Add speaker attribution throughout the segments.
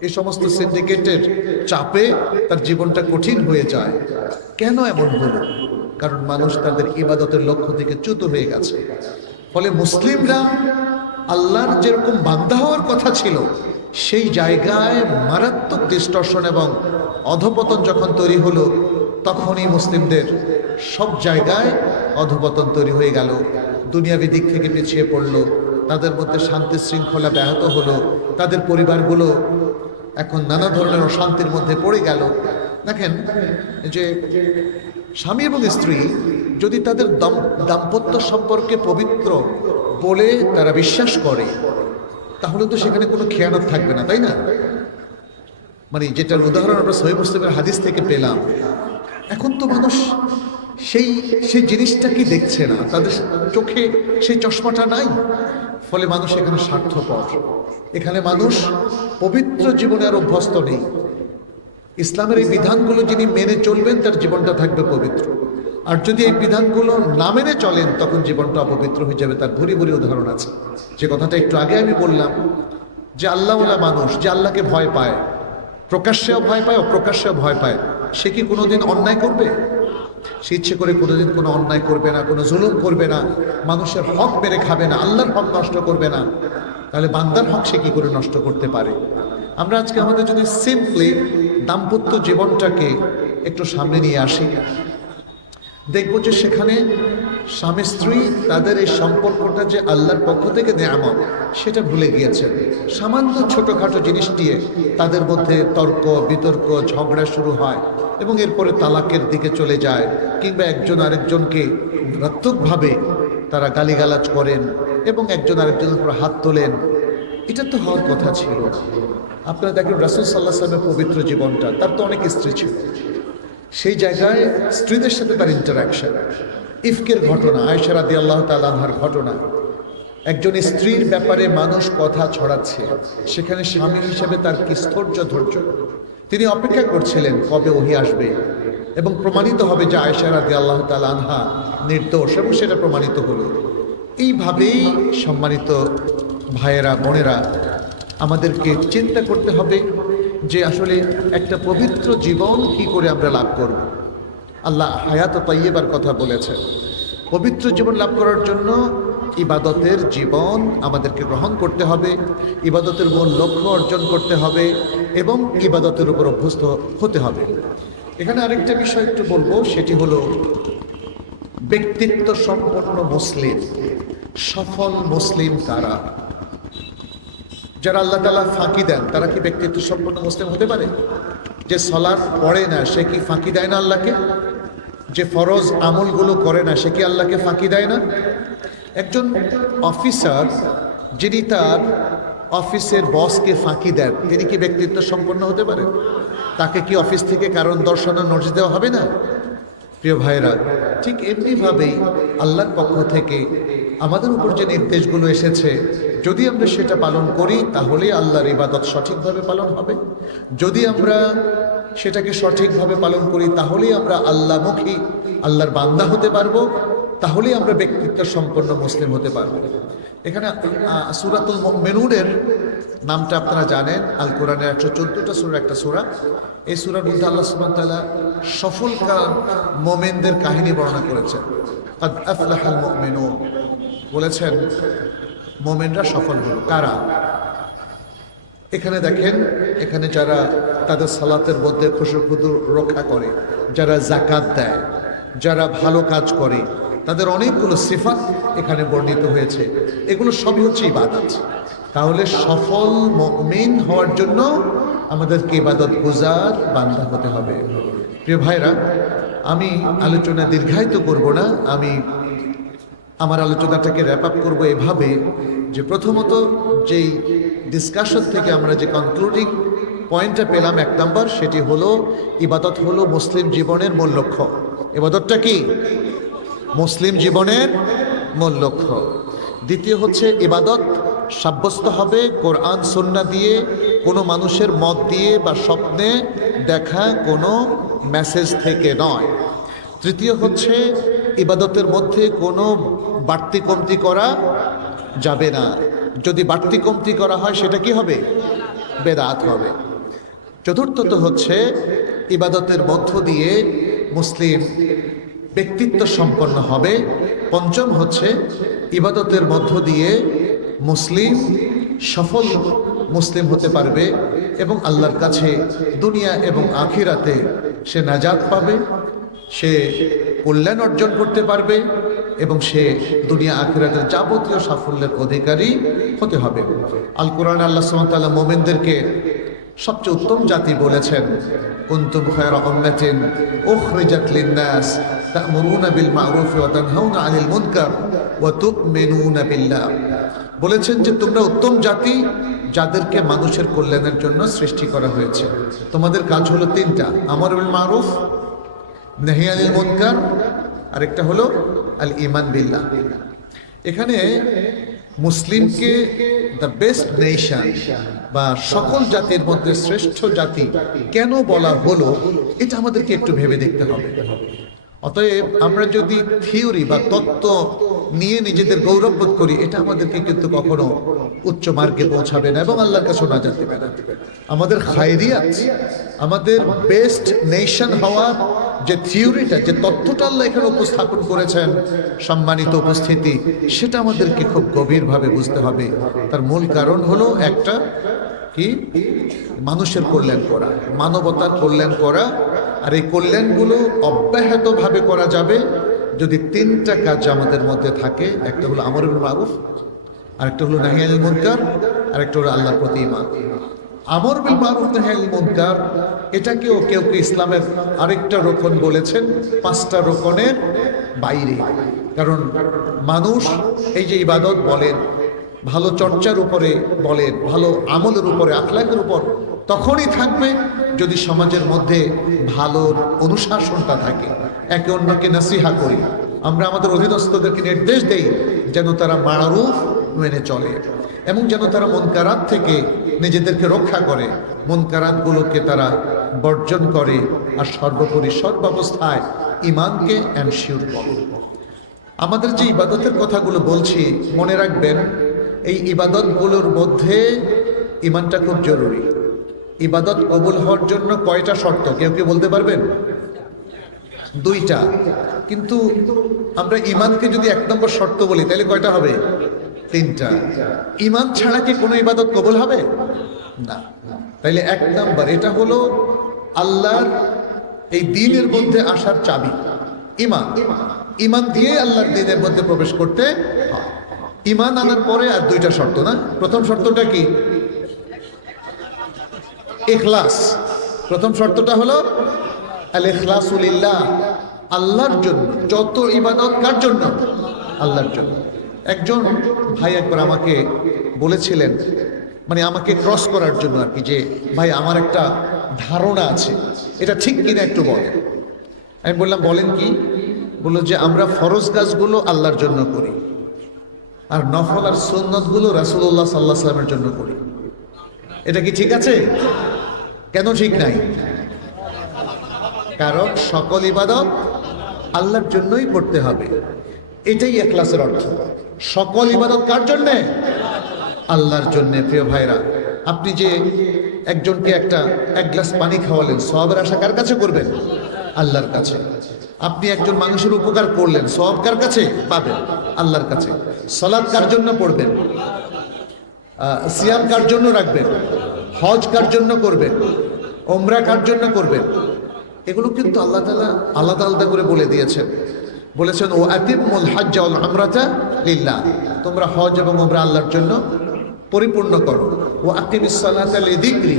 Speaker 1: এই সমস্ত সিন্ডিকেটের চাপে তার জীবনটা কঠিন হয়ে যায়। কেন এমন হলো? কারণ মানুষ তাদের ইবাদতের লক্ষ্য থেকে চ্যুত হয়ে গেছে। ফলে মুসলিমরা আল্লাহর যেরকম বান্দা হওয়ার কথা ছিল, সেই জায়গায় মারাত্মক ডিস্টর্শন এবং অধপতন যখন তৈরি হলো, তখনই মুসলিমদের সব জায়গায় অধপতন তৈরি হয়ে গেল। দুনিয়াবি দিক থেকে পিছিয়ে পড়ল। তাদের মধ্যে শান্তি শৃঙ্খলা ব্যাহত হলো। তাদের পরিবারগুলো এখন নানা ধরনের অশান্তির মধ্যে পড়ে গেল। দেখেন যে স্বামী এবং স্ত্রী যদি তাদের দম- দাম্পত্য সম্পর্কে পবিত্র বলে তারা বিশ্বাস করে, তাহলে তো সেখানে কোনো খেয়ানত থাকবে না, তাই না? মানে যেটার উদাহরণ আমরা সহি মুসলিমের হাদিস থেকে পেলাম, এখন তো মানুষ সেই সেই জিনিসটা কি দেখছে না? তাদের চোখে সেই চশমাটা নাই, ফলে মানুষ এখানে স্বার্থপর। এখানে মানুষ পবিত্র জীবনে আর অভ্যস্ত নেই। ইসলামের এই বিধানগুলো যিনি মেনে চলবেন, তার জীবনটা থাকবে পবিত্র। আর যদি এই বিধানগুলো না মেনে চলেন, তখন জীবনটা অপবিত্র হয়ে যাবে। তার ভুরি ভুরি উদাহরণ আছে। যে কথাটা একটু আগে আমি বললাম, যে আল্লাহওয়ালা মানুষ, যে আল্লাহকে ভয় পায়, প্রকাশ্যেও ভয় পায়, অপ্রকাশ্যেও ভয় পায়, সে কি কোনোদিন অন্যায় করবে? সে ইচ্ছে করে কোনোদিন কোনো অন্যায় করবে না, কোনো জুলুম করবে না, মানুষের হক মেরে খাবে না, আল্লাহর হক নষ্ট করবে না। তাহলে বান্দার হক সে কি করে নষ্ট করতে পারে? আমরা আজকে আমাদের যদি সিম্পলি দাম্পত্য জীবনটাকে একটু সামনে নিয়ে আসি, দেখব যে সেখানে স্বামী স্ত্রী তাদের এই সম্পর্কটা যে আল্লাহর পক্ষ থেকে নেয়ামত, সেটা ভুলে গিয়েছে। সামান্য ছোটোখাটো জিনিস দিয়ে তাদের মধ্যে তর্ক, বিতর্ক, ঝগড়া শুরু হয় এবং এরপরে তালাকের দিকে চলে যায়, কিংবা একজন আরেকজনকে মারাত্মকভাবে তারা গালিগালাজ করেন এবং একজন আরেকজনের উপর হাত তোলেন। এটা তো হওয়ার কথা ছিল। আপনারা দেখেন, রাসুল সাল্লাহ সাল্লামের পবিত্র জীবনটা, তার তো অনেক স্ত্রী ছিল। সেই জায়গায় স্ত্রীদের সাথে তার ইন্টারাকশন ইফকের ঘটনা আয়সা রাদি আল্লাহ তালাহার ঘটনা। একজন স্ত্রীর ব্যাপারে মানুষ কথা ছড়াচ্ছে। সেখানে স্বামী হিসেবে তার কি স্থৈর্য, ধৈর্য? তিনি অপেক্ষা করছিলেন কবে ওহি আসবে। এবং প্রমাণিত হবে যে আয়সা রাদি আল্লাহ তালানহা নির্দোষ, এবং সেটা প্রমাণিত হলো। এইভাবেই সম্মানিত ভাইয়েরা, বোনেরা, আমাদেরকে চিন্তা করতে হবে যে আসলে একটা পবিত্র জীবন কি করে আমরা লাভ করব। আল্লাহ হায়াত তাইয়েবার কথা বলেছেন। পবিত্র জীবন লাভ করার জন্য ইবাদতের জীবন আমাদেরকে গ্রহণ করতে হবে, ইবাদতের মূল লক্ষ্য অর্জন করতে হবে এবং ইবাদতের উপর অভ্যস্ত হতে হবে। এখানে আরেকটা বিষয় একটু বলব, সেটি হলো ব্যক্তিত্ব সম্পন্ন মুসলিম। সফল মুসলিম তারা। যারা আল্লাহ তালা ফাঁকি দেন, তারা কি ব্যক্তিত্ব সম্পন্ন মুসলিম হতে পারে? যে সলার পড়ে না, সে কি ফাঁকি দেয় না আল্লাহকে? যে ফরজ আমলগুলো করে না, সে কি আল্লাহকে ফাঁকি দেয় না? একজন অফিসার, যিনি তার অফিসের বসকে ফাঁকি দেন, তিনি কি ব্যক্তিত্ব সম্পন্ন হতে পারে? তাকে কি অফিস থেকে কারণ দর্শানোর নোটিশ দেওয়া হবে না? প্রিয় ভাইরা ঠিক এমনিভাবেই আল্লাহর পক্ষ থেকে আমাদের উপর যে নির্দেশগুলো এসেছে, যদি আমরা সেটা পালন করি, তাহলে আল্লাহর ইবাদত সঠিকভাবে পালন হবে। যদি আমরা সেটাকে সঠিকভাবে পালন করি তাহলেই আমরা আল্লামুখী আল্লাহর বান্দা হতে পারব তাহলেই আমরা ব্যক্তিত্ব সম্পন্ন মুসলিম হতে পারব। এখানে সুরাতুল মেনুরের নামটা আপনারা জানেন আল কোরআনের একশো চোদ্দটা সুরা একটা সুরা। এই সুরার মধ্যে আল্লাহ সুবান তাল্লাহ সফল মোমেনদের কাহিনী বর্ণনা করেছেন। বলেছেন, মোমেনরা সফল হলো। কারা? এখানে দেখেন, এখানে যারা তাদের সালাতের মধ্যে খুশুখুদু রক্ষা করে, যারা জাকাত দেয়, যারা ভালো কাজ করে, তাদের অনেকগুলো সিফাত এখানে বর্ণিত হয়েছে। এগুলো সবই হচ্ছে ইবাদত। তাহলে সফল মেন হওয়ার জন্য আমাদেরকে ইবাদত গুজার বান্দা হতে হবে। প্রিয় ভাইরা, আমি আলোচনা দীর্ঘায়িত করব না। আমি আমার আলোচনাটাকে র্যাপ আপ করব এভাবে যে প্রথমত যেই ডিসকাশন থেকে আমরা যে কনক্লুডিং পয়েন্টটা পেলাম এক নম্বর সেটি হলো ইবাদত হলো মুসলিম জীবনের মূল লক্ষ্য। ইবাদতটা কি? মুসলিম জীবনের মূল লক্ষ্য। দ্বিতীয় হচ্ছে ইবাদত সাব্যস্ত হবে কোরআন সন্না দিয়ে, কোনো মানুষের মত দিয়ে বা স্বপ্নে দেখা কোনো মেসেজ থেকে নয়। তৃতীয় হচ্ছে ইবাদতের মধ্যে কোনো বাড়তি কমতি করা যাবে না। যদি বাড়তি কমতি করা হয়, সেটা কি হবে? বেদাত হবে। চতুর্থত হচ্ছে, ইবাদতের মধ্য দিয়ে মুসলিম ব্যক্তিত্ব সম্পন্ন হবে। পঞ্চম হচ্ছে, ইবাদতের মধ্য দিয়ে মুসলিম সফল মুসলিম হতে পারবে এবং আল্লাহর কাছে দুনিয়া এবং আখিরাতে সে নাজাত পাবে। সে কল্যাণ অর্জন করতে পারবে এবং সে দুনিয়া আখিরাতের যাবতীয় সাফল্যের অধিকারী হতে হবে। আল কোরআন আল্লাহ সুমতাল্লাহ মোমেনদেরকে সবচেয়ে উত্তম জাতি বলেছেন, কুনতুম খায়রা উম্মাতিন উখরিজাত লিন-নাস, তা'মুরুনা বিল মা'রুফি ওয়া 'আনিল মুনকার ওয়া বিল্লাহ। বলেছেন যে, তোমরা উত্তম জাতি যাদেরকে মানুষের কল্যাণের জন্য সৃষ্টি করা হয়েছে। তোমাদের কাজ হলো তিনটা আমর বিল মারুফ নেহি আনিল মুনকার, আরেকটা হলো আল ইমান বিল্লাহ। এখানে মুসলিমকে দ্য বেস্ট নেশন বা সকল জাতির মধ্যে শ্রেষ্ঠ জাতি কেন বলা হলো, এটা আমাদেরকে একটু ভেবে দেখতে হবে। অতএব আমরা যদি থিওরি বা তত্ত্ব নিয়ে নিজেদের গৌরববোধ করি, এটা আমাদেরকে কিন্তু কখনো উচ্চ মার্গে পৌঁছাবে না এবং আল্লাহর কাছে না যেতে পারে আমাদের খায়রিয়াত আমাদের বেস্ট নেশন হওয়ার যে থিওরিটা, যে তথ্যটা আল্লাহ এখানে উপস্থাপন করেছেন, সম্মানিত উপস্থিতি, সেটা আমাদেরকে খুব গভীরভাবে বুঝতে হবে। তার মূল কারণ হলো একটা কি? মানুষের কল্যাণ করা, মানবতার কল্যাণ করা, আর এই কল্যাণগুলো অব্যাহতভাবে করা যাবে যদি তিনটা কাজ আমাদের মধ্যে থাকে। একটা হলো আমর মারুফ, আরেকটা হলো নাহিয়াল মুনকার, আরেকটা হলো আল্লাহর প্রতি ইমান আমর বিল মারুফ নাহিয়াল মুনকার, এটাকেও কেউ কেউ ইসলামের আরেকটা রোকন বলেছেন? পাঁচটা রোকনের বাইরে। কারণ মানুষ এই যে ইবাদত বলেন, ভালো চর্চার উপরে বলেন, ভালো আমলের উপরে, আখলাকের উপর, তখনই থাকবে যদি সমাজের মধ্যে ভালোর অনুশাসনটা থাকে। একে অন্যকে নাসিহা করি। আমরা আমাদের অধীনস্থদেরকে নির্দেশ দেই যেন তারা মারুফ মেনে চলে। এবং যেন তারা মনকারাত থেকে নিজেদেরকে রক্ষা করে। মনকারাতগুলোকে তারা বর্জন করে আর সর্বোপরি সর্বাবস্থায় ইমানকে অ্যানশিওর করে। আমাদের যে ইবাদতের কথাগুলো বলছি, মনে রাখবেন, এই ইবাদতগুলোর মধ্যে ইমানটা খুব জরুরি। ইবাদত কবুল হওয়ার জন্য কয়টা শর্ত, কেউ কেউ বলতে পারবেন? দুইটা। কিন্তু আমরা ইমানকে যদি এক নম্বর শর্ত বলি, তাহলে কয়টা হবে? তিনটা। ইমান ছাড়া কি কোনো ইবাদত কবুল হবে? না। তাইলে এক নাম্বার, এটা হলো আল্লাহর এই দিনের মধ্যে আসার চাবি। ইমান ইমান দিয়ে আল্লাহর দিনের মধ্যে প্রবেশ করতে ইমান আনার পরে আর দুইটা শর্ত না? প্রথম শর্তটা কি? এখলাস প্রথম শর্তটা হলো আল ইখলাসুলিল্লাহ আল্লাহর জন্য, যত ইবাদত কার জন্য? আল্লাহর জন্য। একজন ভাই একবার আমাকে বলেছিলেন মানে আমাকে ক্রস করার জন্য আর কি, যে ভাই আমার একটা ধারণা আছে, এটা ঠিক কিনা একটু বলেন আমি বললাম, বলেন কি? বলল যে আমরা ফরজ কাজগুলো আল্লাহর জন্য করি, আর নফল আর সুন্নতগুলো রাসুল্লাহ সাল্লাহ সাল্লামের জন্য করি। এটা কি ঠিক আছে? কেন ঠিক নাই? কারণ সকল ইবাদত আল্লাহর জন্যই করতে হবে, এটাই একলাসের অর্থ। সকল ইবাদত কার জন্যে? আল্লাহর জন্যে, প্রিয় ভাইরা। আপনি যে একজনকে একটা, এক গ্লাস পানি খাওয়ালেন, সবের আশা কার কাছে করবেন? আল্লাহর কাছে। আপনি একজন মানুষের উপকার করলেন, সব কার কাছে? পাবেন, আল্লাহর কাছে। সলাদ কার জন্য পড়বেন? সিয়াম কার জন্য রাখবেন? হজ কার জন্য করবেন? ওমরা কার জন্য করবেন? এগুলো কিন্তু আল্লাহ তালা আলাদা আলাদা করে বলে দিয়েছেন। বলেছেন, ও আতিমুল হজ আমরাতা লিল্লাহ। তোমরা হজ এবং ওমরা আল্লাহর জন্য পরিপূর্ণ করো। ও আকিমিস সালাত দিক্রি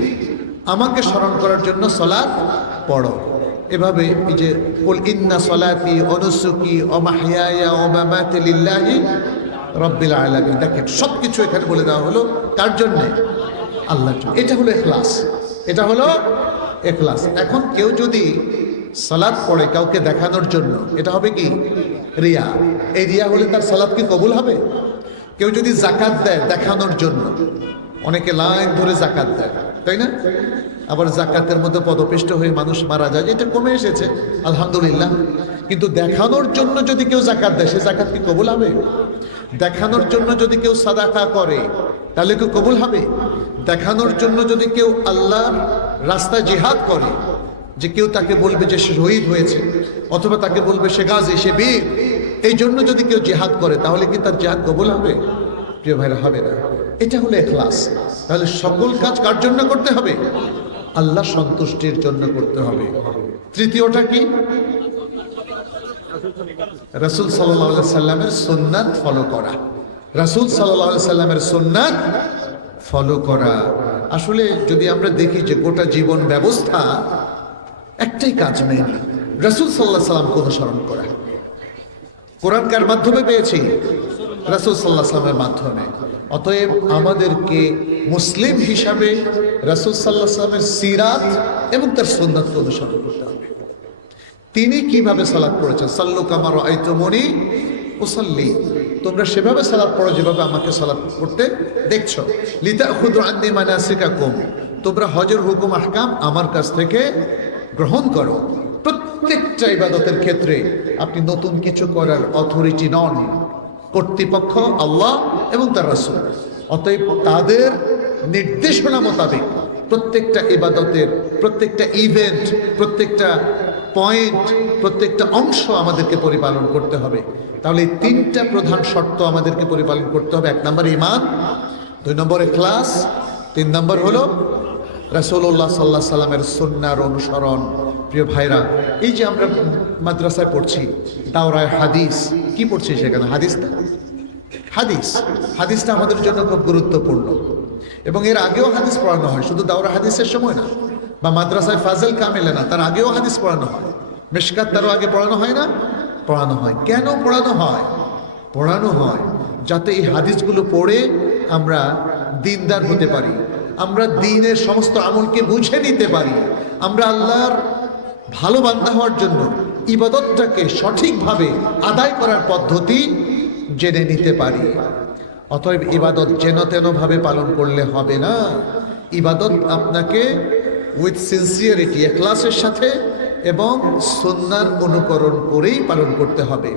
Speaker 1: আমাকে স্মরণ করার জন্য সলাৎ পড়ো। এভাবে এই যে, কুল ইন্না সলাতি অনুসুকি অমাহিয়া অমামাতি লিল্লাহি রব্বিল আলামিন। দেখেন সব কিছু এখানে বলে দেওয়া হলো কার জন্যে? আল্লাহর জন্য। এটা হলো এখলাস এটা হলো এখলাস এখন কেউ যদি সালাদ পড়ে কাউকে দেখানোর জন্য, এটা হবে কি? রিয়া। এই রিয়া হলে তার সালাদ কি কবুল হবে? কেউ যদি জাকাত দেয় দেখানোর জন্য, অনেকে লাইন ধরে জাকাত দেয়, তাই না? আবার জাকাতের মধ্যে পদপিষ্ট হয়ে মানুষ মারা যায়, এটা কমে এসেছে, আলহামদুলিল্লাহ। কিন্তু দেখানোর জন্য যদি কেউ জাকাত দেয়, সে জাকাত কি কবুল হবে? দেখানোর জন্য যদি কেউ সাদাকা করে, তাহলে কি কবুল হবে? দেখানোর জন্য যদি কেউ আল্লাহর রাস্তা জিহাদ করে যে কেউ তাকে বলবে যে সে শহীদ হয়েছে, অথবা তাকে বলবে সে গাজী, সে বীর। এই জন্য যদি কেউ জেহাদ করে, তাহলে কি তার জেহাদ কবল হবে? প্রিয় ভাইরা, হবে না। এটা হলো এখলাস। তাহলে সকল কাজ কার জন্য করতে হবে? আল্লাহ সন্তুষ্টির জন্য করতে হবে। তৃতীয়টা কি? রাসুল সাল্লাহ সাল্লামের সুন্নাত ফলো করা। রাসুল সাল্লাহ সাল্লামের সুন্নাত ফলো করা। আসলে যদি আমরা দেখি যে গোটা জীবন ব্যবস্থা একটাই কাজ মেন রাসুল সাল্লাহ সাল্লামকে অনুসরণ করা। কোরআন কার মাধ্যমে পেয়েছি? রাসুল সাল্লাহ সাল্লামের মাধ্যমে। অতএব আমাদেরকে মুসলিম হিসাবে রাসুল সাল্লাহ সাল্লামের সিরাত এবং তার সুন্নাতকে অনুসরণ করতে হবে। তিনি কীভাবে সালাদ পড়েছেন? সাল্লু কামার আইতমনি ওসাল্লি তোমরা সেভাবে সালাদ পড়ো যেভাবে আমাকে সালাদ পড়তে দেখছ। লিতা খুদ আন্দি মানাসিকা কম তোমরা হজর হুকুম, আহকাম আমার কাছ থেকে গ্রহণ করো। প্রত্যেকটা ইবাদতের ক্ষেত্রে আপনি নতুন কিছু করার অথরিটি নন। কর্তৃপক্ষ আল্লাহ এবং তার রাসূল। অতএব তাদের নির্দেশনা মোতাবেক প্রত্যেকটা ইবাদতের, প্রত্যেকটা ইভেন্ট প্রত্যেকটা পয়েন্ট প্রত্যেকটা অংশ আমাদেরকে পরিপালন করতে হবে। তাহলে তিনটা প্রধান শর্ত আমাদেরকে পরিপালন করতে হবে। এক নম্বর ইমান দুই নম্বরে ক্লাস তিন নম্বর হলো রাসৌল্লাহ সাল্লাহ সাল্লামের সন্ন্যার অনুসরণ। প্রিয় ভাইরা, এই যে আমরা মাদ্রাসায় পড়ছি, দাওরায় হাদিস, কি পড়ছি সেখানে? হাদিস হাদিস। হাদিসটা আমাদের জন্য খুব গুরুত্বপূর্ণ। এবং এর আগেও হাদিস পড়ানো হয়, শুধু দাওরা হাদিসের সময় না। বা মাদ্রাসায় ফাজল কামেলে না, তার আগেও হাদিস পড়ানো হয়। মেশকাত তারও আগে পড়ানো হয় না? পড়ানো হয়। কেন পড়ানো হয়? পড়ানো হয় যাতে এই হাদিসগুলো পড়ে আমরা দিনদার হতে পারি। আমরা দিনের সমস্ত আমলকে বুঝে নিতে পারি। আমরা আল্লাহর ভালো বান্ধা হওয়ার জন্য ইবাদতটাকে সঠিকভাবে আদায় করার পদ্ধতি জেনে নিতে পারি। অতএব ইবাদত যেন তেনভাবে পালন করলে হবে না। ইবাদত আপনাকে উইথ সিনসিয়ারিটি এক্লাসের সাথে এবং সন্ন্যার অনুকরণ করেই পালন করতে হবে।